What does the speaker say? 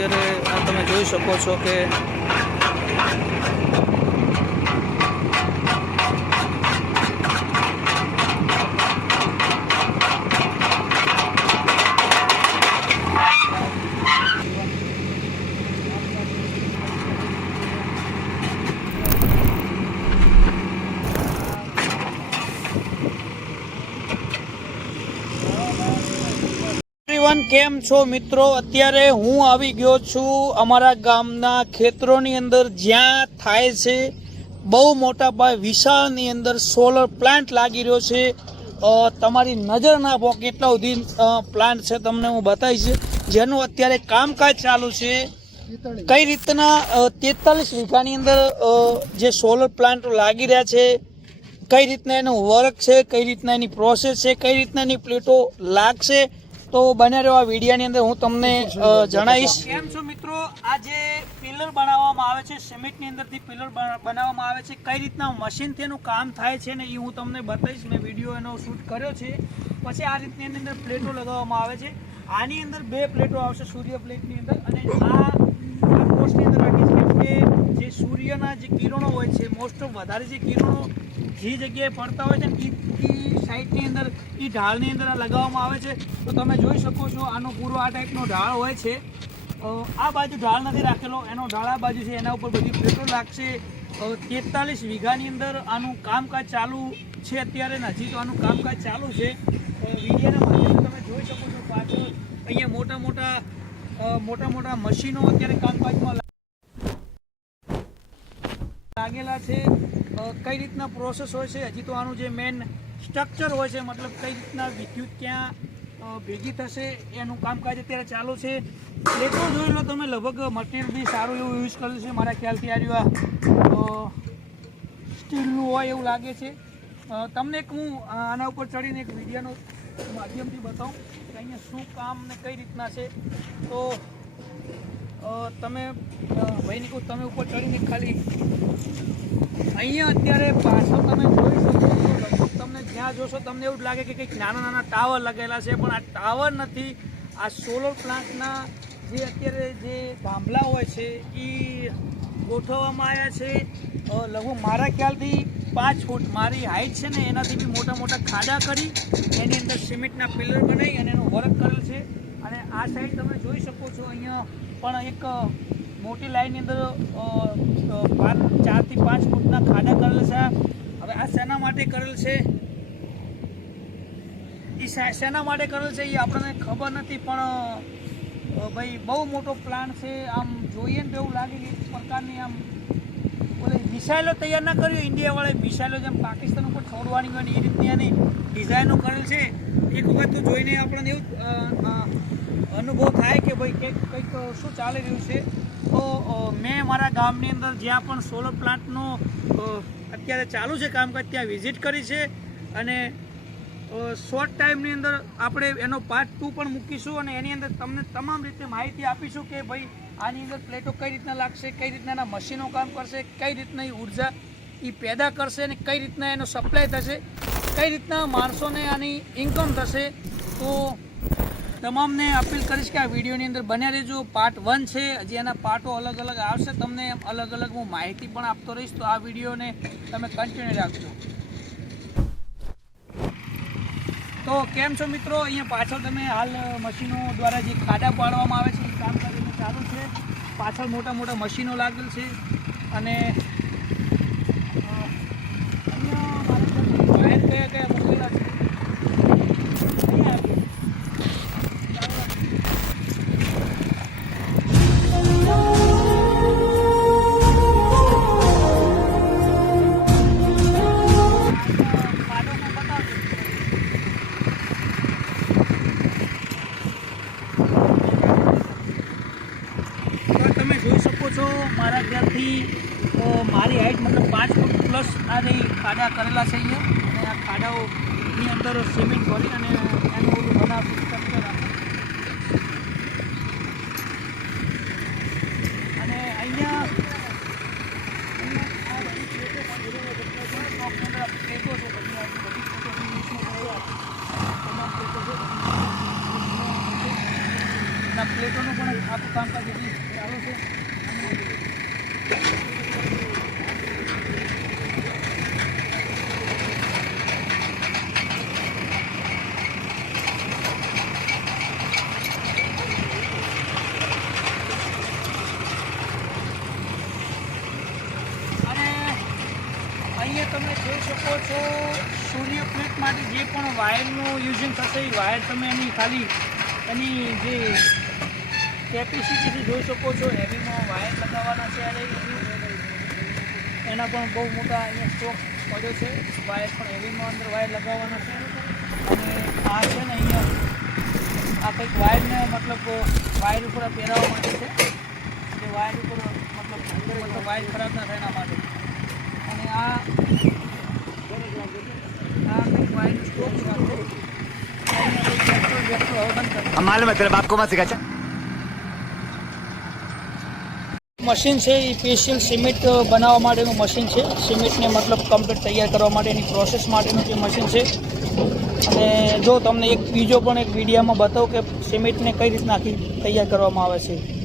અત્યારે આ તમે જોઈ શકો છો કે કેમ છો મિત્રો? અત્યારે હું આવી ગયો છું અમારા ગામના ખેતરોની અંદર. જ્યાં થાય છે બહુ મોટા ભાઈ વિશાળની અંદર સોલર પ્લાન્ટ લાગી રહ્યો છે. તમારી નજર ના પો કેટલા સુધી પ્લાન્ટ છે તમને હું બતાવીશ. જેનું અત્યારે કામકાજ ચાલુ છે. કઈ રીતના તેતાલીસ વીઘાની અંદર જે સોલર પ્લાન્ટ લાગી રહ્યા છે, કઈ રીતના એનું વર્ક છે, કઈ રીતના એની પ્રોસેસ છે, કઈ રીતના એની પ્લેટો લાગશે તો બને રહ્યો આ વિડીયાની અંદર. હું તમને જણાવીશ. કેમ છો મિત્રો? આ જે પિલર બનાવવામાં આવે છે સિમેન્ટની અંદરથી પિલર બનાવવામાં આવે છે કઈ રીતના મશીનથી એનું કામ થાય છે ને એ હું તમને બતાવીશ. મેં વીડિયો એનો શૂટ કર્યો છે. પછી આ રીતની એની અંદર પ્લેટો લગાવવામાં આવે છે. આની અંદર બે પ્લેટો આવશે સૂર્ય પ્લેટની અંદર અને આ પોસ્ટની અંદર રાખી છે કે જે સૂર્યના જે કિરણો હોય છે મોસ્ટ ઓફ વધારે જે કિરણો જે જગ્યાએ પડતા હોય છે ને એ સાઈડની અંદર એ ઢાળની અંદર લગાવવામાં આવે છે. તો તમે જોઈ શકો છો આનો પૂરો આ ટાઈપનો ઢાળ હોય છે. આ બાજુ ઢાળ નથી રાખેલો એનો ઢાળ આ બાજુ છે એના ઉપર બધી પ્લેટો લાગશે. તેતાલીસ વીઘાની અંદર આનું કામકાજ ચાલુ છે અત્યારે ને હજી તો આનું કામકાજ ચાલુ છે. અ, માધ્યમથી તમે જોઈ શકો છો પાછળ અહીંયા મોટા મોટા મોટા મોટા મશીનો અત્યારે કામકાજમાં લાગેલા છે. કઈ રીતના પ્રોસેસ હોય છે હજી તો આનું જે મેન સ્ટ્રક્ચર હોય છે, મતલબ કઈ રીતના વિદ્યુત ક્યાં ભેગી થશે, એનું કામકાજ અત્યારે ચાલુ છે. પ્લેટો જોઈ લો તમે, લગભગ મટીરિયલ બી સારું એવું યુઝ કર્યું છે, મારા ખ્યાલથી આ રહ્યું સ્ટીલનું હોય એવું લાગે છે. તમને એક હું આના ઉપર ચડીને એક વિડીયાનો માધ્યમથી બતાવું કે અહીંયા શું કામ ને કઈ રીતના છે. તો તમે ભાઈ કહું, તમે ઉપર ચડીને ખાલી અહીંયા અત્યારે પાછળ તમે જોઈ શકો છો લગભગ જ્યાં જોશો, તમને એવું લાગે કે કંઈક નાના નાના ટાવર લગેલા છે, પણ આ ટાવર નથી. આ સોલર પ્લાન્ટના જે અત્યારે જે થાંભલા હોય છે એ ગોઠવવામાં આવ્યા છે. લઘુ મારા ખ્યાલથી પાંચ ફૂટ. મારી હાઈટ છે ને, એનાથી બી મોટા મોટા ખાડા કરી, એની અંદર સિમેન્ટના પિલર બનાવી અને એનું વર્ક કરેલ છે. અને આ સાઈડ તમે જોઈ શકો છો, અહીંયા પણ એક મોટી લાઈનની અંદર પાંચ, ચારથી પાંચ ફૂટના ખાડા કરેલ છે. હવે આ શેના માટે કરેલ છે? એ શેના માટે કરેલ છે એ આપણને ખબર નથી, પણ ભાઈ, બહુ મોટો પ્લાન છે. આમ જોઈએ ને તો એવું લાગે કે એક પ્રકારની આમ, ઓલી મિસાઇલો તૈયાર ના કર્યું ઇન્ડિયાવાળાએ મિસાઇલો જેમ પાકિસ્તાન ઉપર છોડવાની હોય ને એ રીતની એની ડિઝાઇનો કરેલ છે. એક વખત તો જોઈને આપણને એવું અનુભવ થાય કે ભાઈ કંઈક કંઈક શું ચાલી રહ્યું છે. તો મેં મારા ગામની અંદર જ્યાં પણ સોલર પ્લાન્ટનો અત્યારે ચાલુ છે કામકાજ, ત્યાં વિઝિટ કરી છે. અને શોર્ટ ટાઈમની અંદર આપણે એનો પાર્ટ ટુ પણ મૂકીશું અને એની અંદર તમને તમામ રીતે માહિતી આપીશું કે ભાઈ આની અંદર પ્લેટો કઈ રીતના લાગશે, કઈ રીતના એના મશીનો કામ કરશે, કઈ રીતના એ ઊર્જા એ પેદા કરશે અને કઈ રીતના એનો સપ્લાય થશે, કઈ રીતના માણસોને આની ઇન્કમ થશે, તો તમામને અપીલ કરીશ કે આ વિડીયોની અંદર બન્યા રહેજો. પાર્ટ વન છે, હજી એના પાર્ટો અલગ અલગ આવશે. તમને અલગ અલગ હું માહિતી પણ આપતો રહીશ, તો આ વિડીયોને તમે કન્ટિન્યુ રાખજો. તો કેમ છો મિત્રો? અહીંયા પાછળ તમે હાલ મશીનો દ્વારા જે ખાડા પાડવામાં આવે છે, એ કામ કરીને ચાલુ છે. પાછળ મોટા મોટા મશીનો લાગેલ છે અને મારા ખ્યાલથી મારી હાઈટ મતલબ પાંચ ફૂટ પ્લસ આ જે ખાડા કરેલા છે અહીંયા. અને આ ખાડાઓની અંદર સિમેન્ટ ભરી અને એનું ઓલું બનાવશું structure આપણે. અને અહીંયા અહીંયા આ બધી પ્લેટો પણ જોડે છે. ચોકની અંદર આ પ્લેટો છે બધી આ બધી પ્લેટો છે. વીસનો પ્લેટો. તમામ પ્લેટો છે. ના પ્લેટોનું પણ આખું કામકાજ હજી ચાલુ છે અને અહીંયા તમે જોઈ શકો છો, સૂર્ય પ્લેટ માટે જે પણ વાયરનું યુઝિંગ થશે, એ વાયર તમે એની ખાલી એની જે કેપેસિટીથી જોઈ શકો છો. હેવીમાં વાયર લગાવવાના છે અને એના પણ બહુ મોટા અહીંયા સ્ટોક પડ્યો છે. વાયર પણ હેવીમાં અંદર વાયર લગાવવાના છે. અને આ છે ને અહીંયા આ કંઈક વાયરને મતલબ વાયર ઉપર પહેરાવવા માટે છે. જે વાયર ઉપર મતલબ વાયર ખરાબ ના થાય એના માટે. અને આ કંઈક વાયર સ્ટોક છે આપણો અહીંયા કંઈક ટ્રેક્ટર બેક્ટર હવે બંધ કરી हम मालूम है तेरे बाप को मत सिखा अच्छा મશીન છે એ સ્પેશિયલ સિમેન્ટ બનાવવા માટેનું મશીન છે સિમેન્ટને મતલબ કમ્પ્લીટ તૈયાર કરવા માટેની પ્રોસેસ માટેનું જે મશીન છે અને જો તમને એક બીજો પણ એક વિડીયોમાં બતાવું કે સિમેન્ટને કઈ રીતના આખી તૈયાર કરવામાં આવે છે